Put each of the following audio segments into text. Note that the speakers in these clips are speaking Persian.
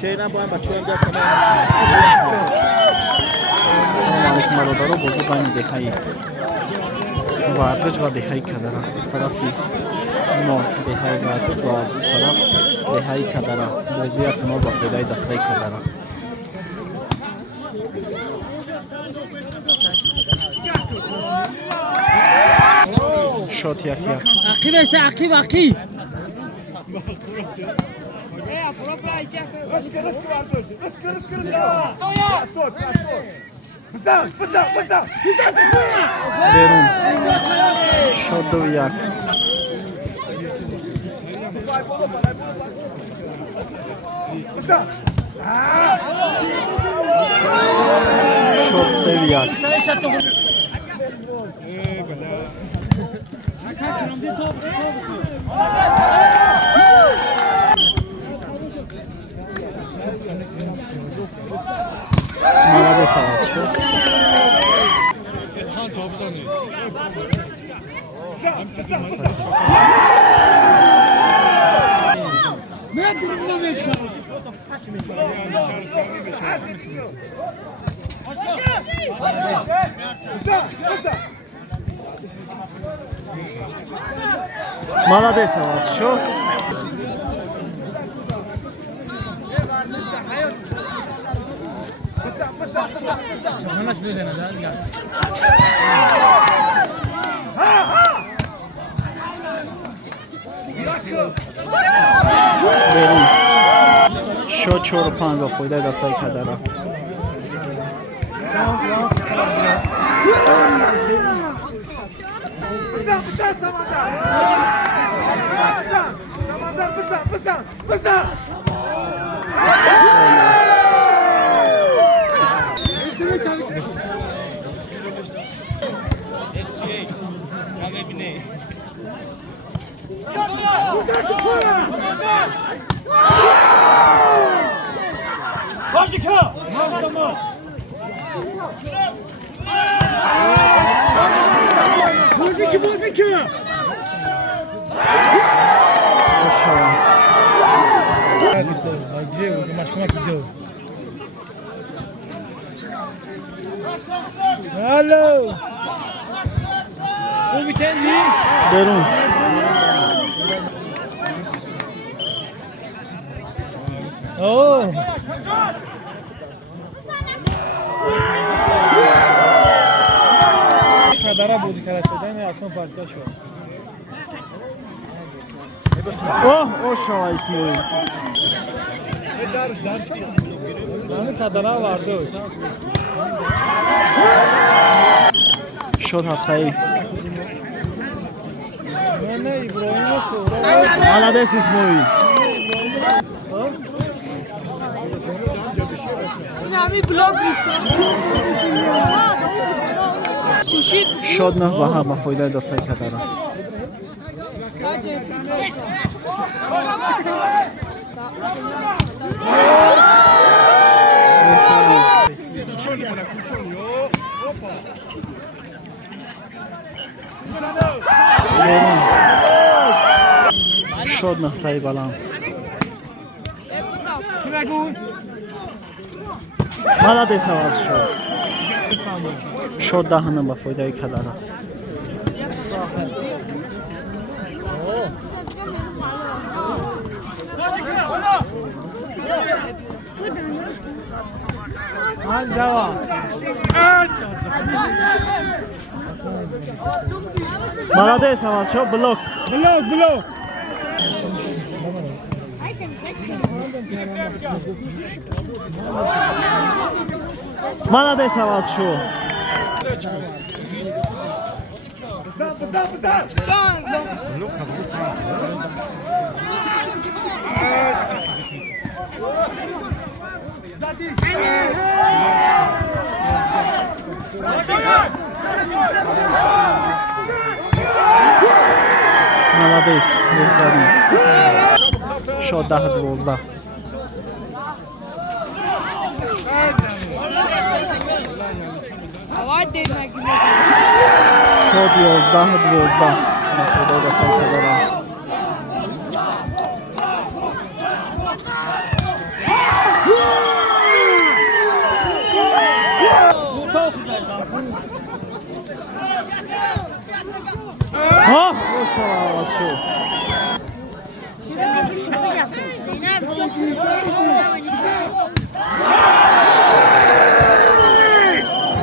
شیرینم با هم بچه‌ها اینجا کنن. سلام علیکم برادران، بازی بین دهه‌ای وردج و دهه‌ای کدره. طرفی ما دهه‌ای وردج و از اون طرف دهه‌ای کدره. بازی ما با فایده دستای کدره. شات یک یک. عقیب است، عقیب. بیرون. شات دو یک. شات سه یک. Молодец, Аваз, что? Молодец, Аваз, что? همش بدن از بریم شو 4 و 5 با فایده دستای کدره. موزیک Hallo. Hoe bekend hier? برون Oh. Kadara bozuk şدن حتما پارکا شد. اوه شما اسماعیل همین kadara vardı. شد هفته‌ای. نه ابراهیم Молодец, اسماعیل. نمی بلاک شد نه با هم فایده دستای کدره. شد نه تای بالانس. Молодец, Аваз, شد. شد دهنه با فایده کدره. Молодец, Аваз, شد بلوک. Молодец, Аваз, شد. Молодец, беhtari. شد 10-12. شد 11-12. خدا دستم کدره. ها آواز شد.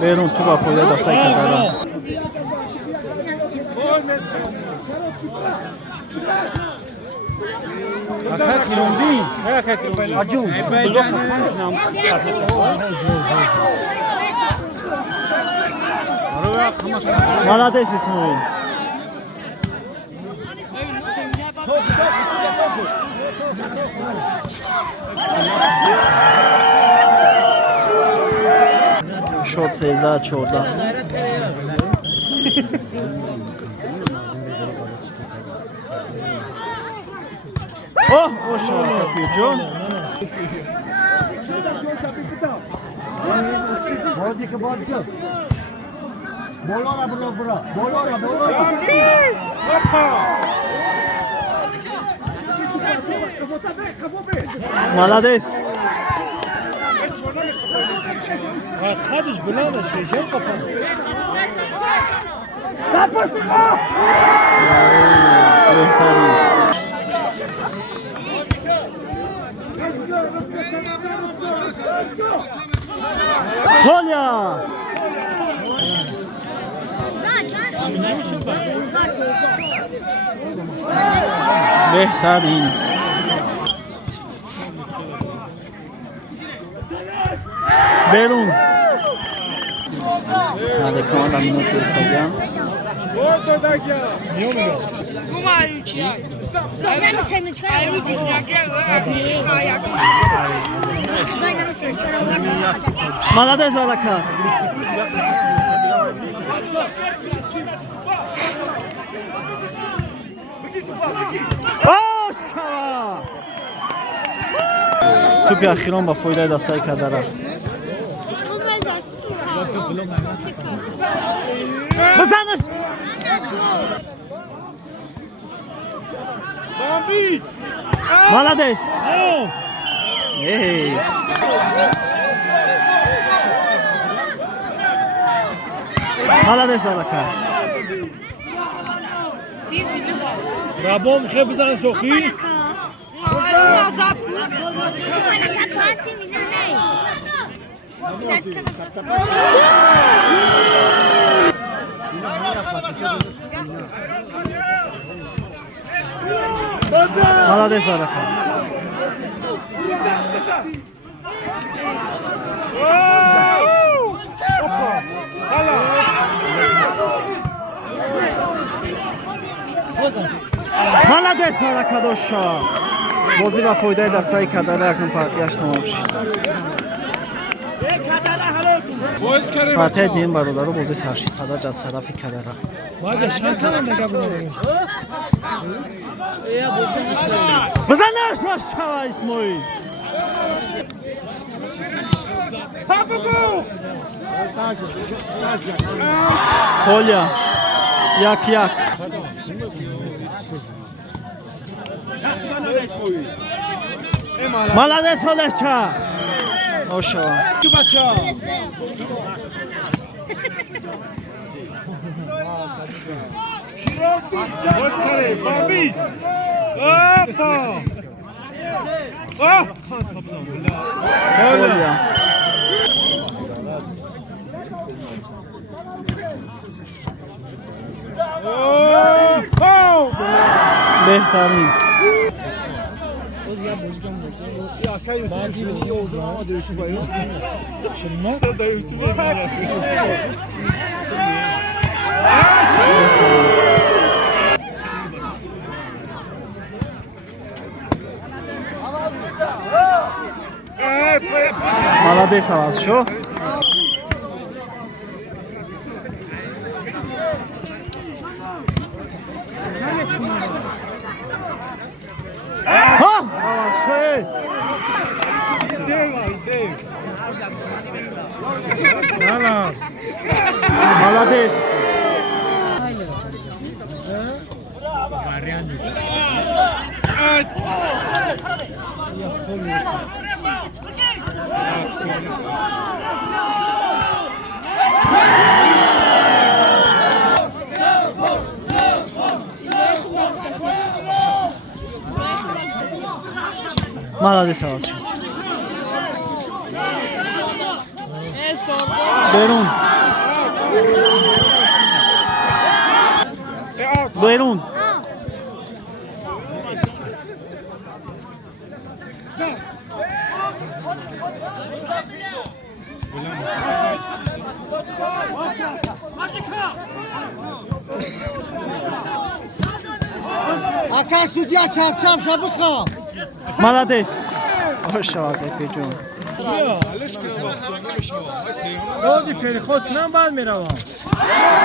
بیرون تو با فایده دستای کدرا. Молодец, Исмаил. Шот 13-14. О, ошо какой Джон. Молодец. قدش بلند شد جم قپم هولیا بهترین بیرون هذا كمان من الفجان молодец برکت توپی اخیران با فایده دستای کدرا بزنش молодец ای молодец برکت ربام خیلی بزن شوخی молодец برکت молодец برکت اشا بازی و فایده دستای کدرا یکم پارتیاش تمام شد پارتی دیم برادر بازی سرشید پدر از طرف کدرا واجه شانتان نگاه بکنید بزنش ماشاءالله اسماعیل Kolya yak yak молодец Олегча ошо Kolya بهترین молодец عوض شو عوض شو молодец Молодец, Савас. Берун. Берун. Aka судья çap şabıqa. Молодец. Hoş geldin Pejun. روزی پری خود کنم بعد میروم.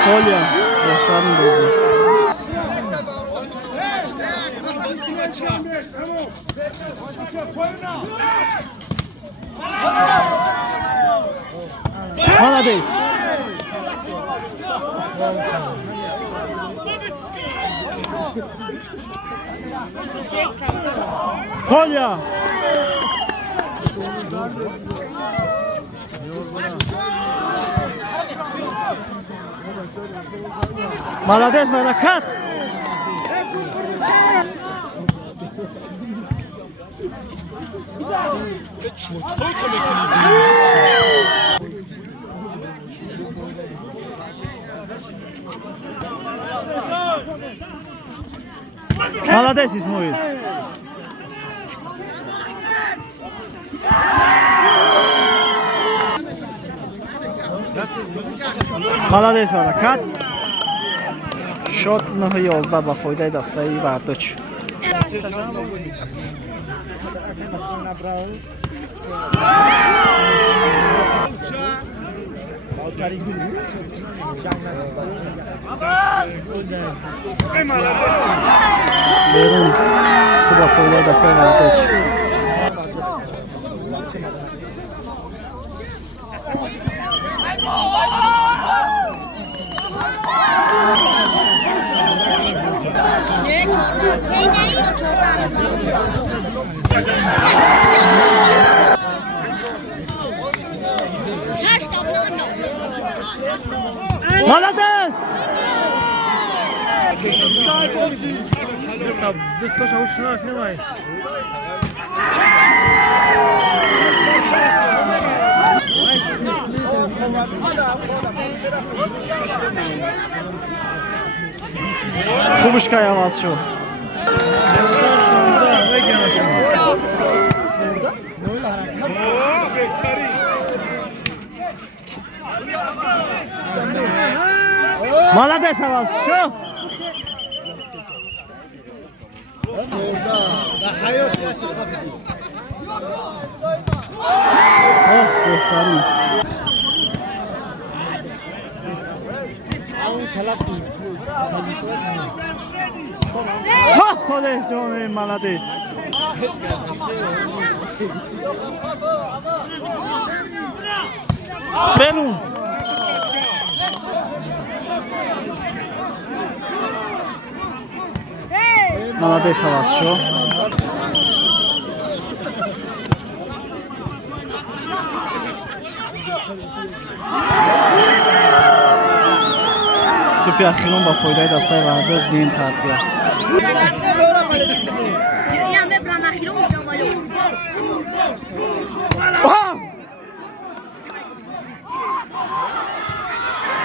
Kolya. Muhtarın bezi. Молодец. Kolya. Молодец, Вараkat. Молодец, Исмоил. Молодец, Вараkat. Шот 9-11 ба фоидаи дастаи Вардоч. Берун ба фоидаи дастаи Вардоч. Молодец! Biz to şavuş kınar ne var? Хубушка я вас шо. Молодец, Аваз, шо? بهترین ها صالح جان ملدیس برون ملدیس حواس شو توپی اخیران با فایده دستای ورداش دین پرتیا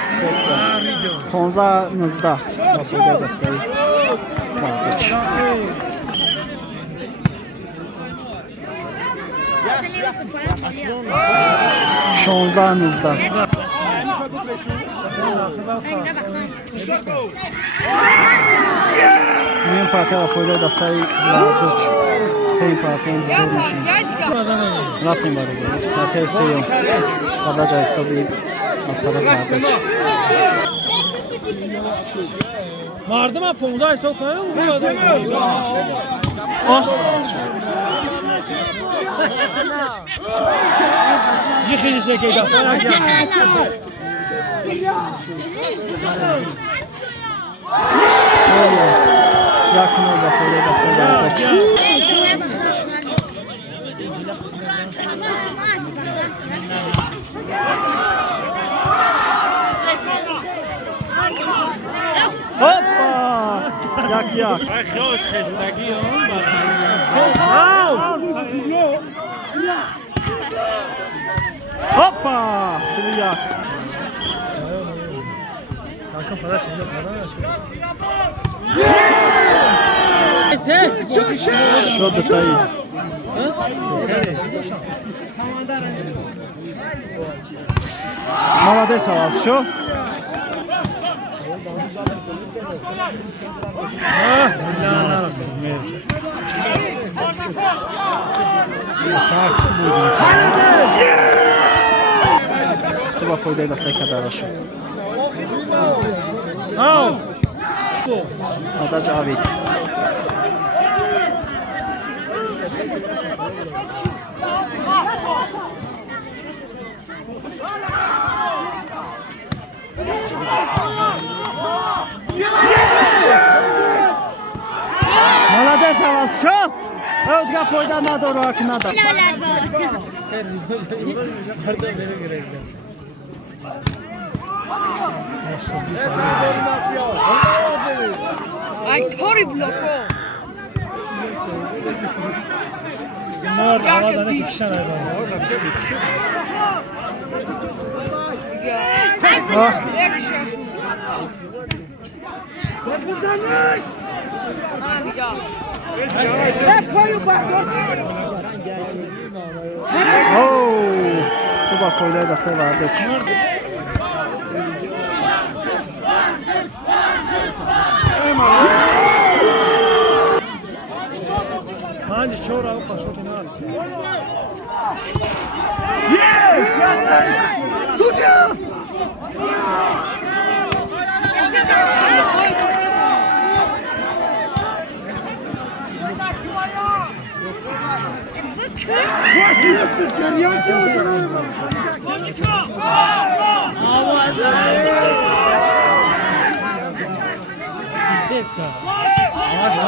سکر 15-19 با فایده دستای ورداش 16-19 این پارتیا با فایده دستای ورداش سه این پارتیا انتظار میشیم رفتیم برای بود پارتیا سیوم قبل جای حسابی از طرف ورداش مردم 15 حساب کنه اون بود جی خیلی سکه دفتر yakın oldu fayda dastay Vardach یک خوش خستگی اون هوپا 2-1 Hakan falan şeyle falan açıyor. شد تایی молодец аваз шо суба фойдаи дастаи кадарашу адаҷ авид молодец аваз шо дига фойда надорад надад Ay, Tori blokko. Bunlar Ramazan'da dikişen hayvan. Jak się суба фойдаи дастаи вардоч Hangi çor alıp kaşok ne var?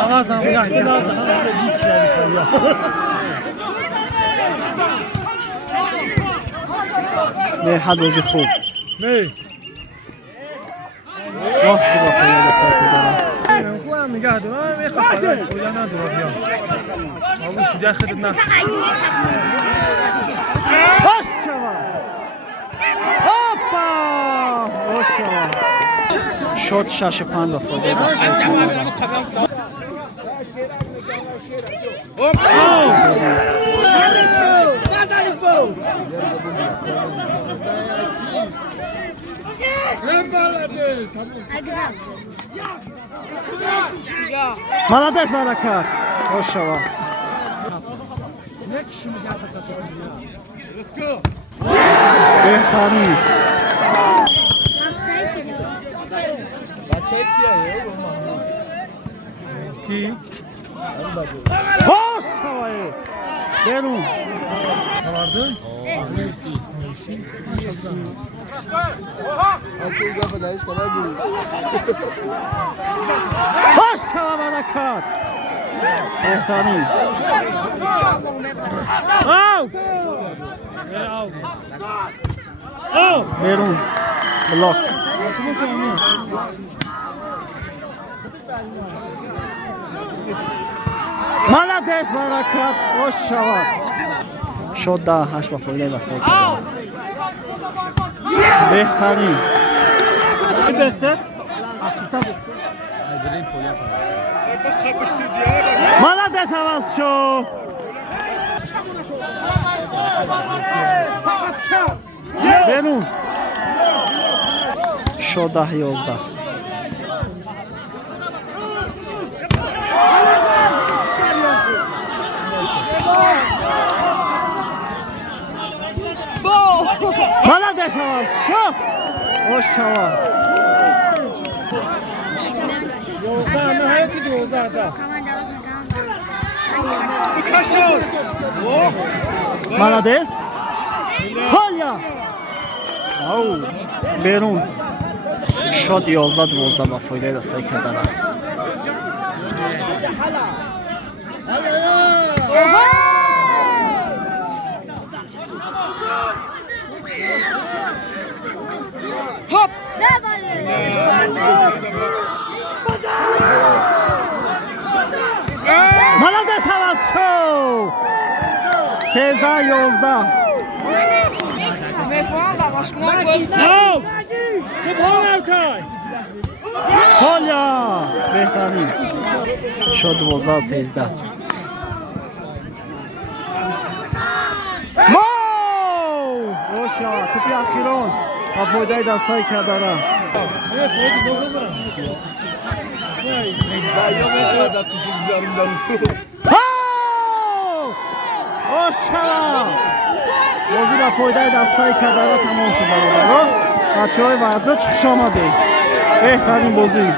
Ramazan ya kadar daha diş yani ya. بهحد بازی خوب Ne? خوبا فایده دستاي کدارم من نگاه دارم میخوام فایده نداره بیا. آبو سودا خودت نه. باش شما هوپا باش شما شد 65 با فایده دستاي کدارم молодец баракат бош шава беҳтарин бош шавае берун Vardı? бош шава баракат беҳтарин берун блок молодец баракат бош шава шод 18 ба фоидаи дастаи кадорам беҳтарин молодец аваз шо берун шод 10-11 молодец аваз шо бош шава молодец ҳоля ау берун шод 11-12 ба фоидаи дастаи кадарам Hop! 13-11 میفهمم باش ما گل پولیا بهترین شد 12-13 روشا توپی اخیران با فایده دستای کدره روشا بازی با فایده دستای کدره تمام شد برادران بچه‌های وردوچ خوش آمدید بهترین بازی